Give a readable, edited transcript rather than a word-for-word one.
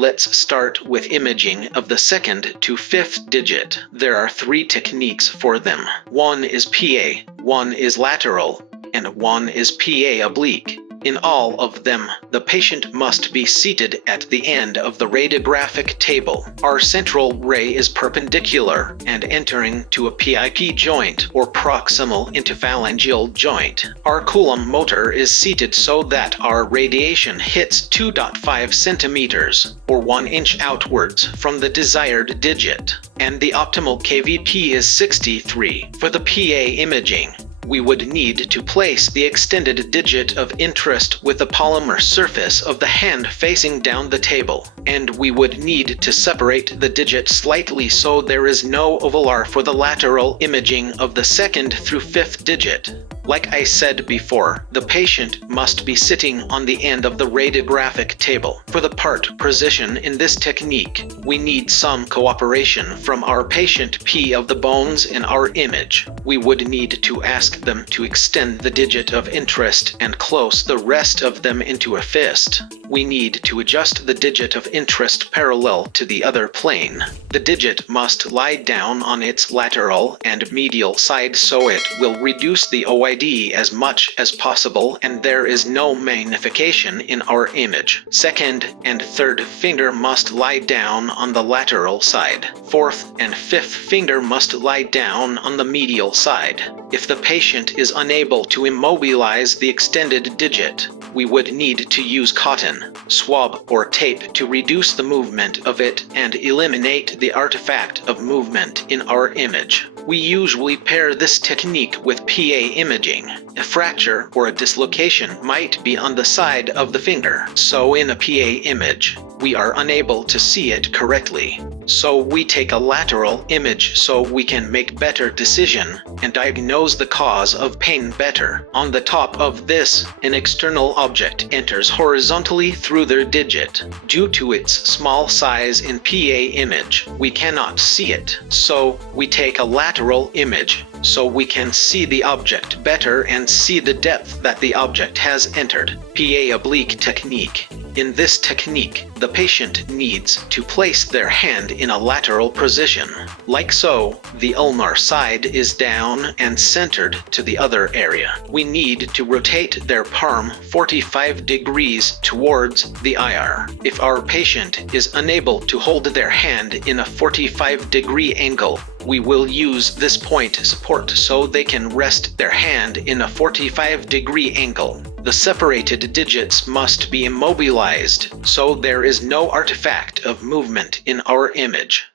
Let's start with imaging of the 2nd to 5th digit. There are 3 techniques for them. One is PA, one is lateral, and one is PA oblique. In all of them, the patient must be seated at the end of the radiographic table. Our central ray is perpendicular and entering to a PIP joint or proximal interphalangeal joint. Our collimator is seated so that our radiation hits 2.5 centimeters or 1 inch outwards from the desired digit, and the optimal KVP is 63. For the PA imaging, we would need to place the extended digit of interest with the palmar surface of the hand facing down the table, and we would need to separate the digit slightly so there is no ovular for the lateral imaging of the 2nd through 5th digit. Like I said before, the patient must be sitting on the end of the radiographic table. For the part position in this technique, we need some cooperation from our patient P of the bones in our image. We would need to ask them to extend the digit of interest and close the rest of them into a fist. We need to adjust the digit of interest parallel to the other plane. The digit must lie down on its lateral and medial side so it will reduce the OID as much as possible and there is no magnification in our image. 2nd and 3rd finger must lie down on the lateral side. 4th and 5th finger must lie down on the medial side. If the patient is unable to immobilize the extended digit, we would need to use cotton, swab, or tape to reduce the movement of it and eliminate the artifact of movement in our image. We usually pair this technique with PA imaging. A fracture or a dislocation might be on the side of the finger, so in a PA image, we are unable to see it correctly. So we take a lateral image so we can make better decision and diagnose the cause of pain better. On the top of this, an external object enters horizontally through their digit. Due to its small size in PA image, we cannot see it. So we take a lateral image so we can see the object better and see the depth that the object has entered. PA oblique technique. In this technique, the patient needs to place their hand in a lateral position. Like so, the ulnar side is down and centered to the other area. We need to rotate their palm 45 degrees towards the IR. If our patient is unable to hold their hand in a 45-degree angle, we will use this point support so they can rest their hand in a 45-degree angle. The separated digits must be immobilized so there is no artifact of movement in our image.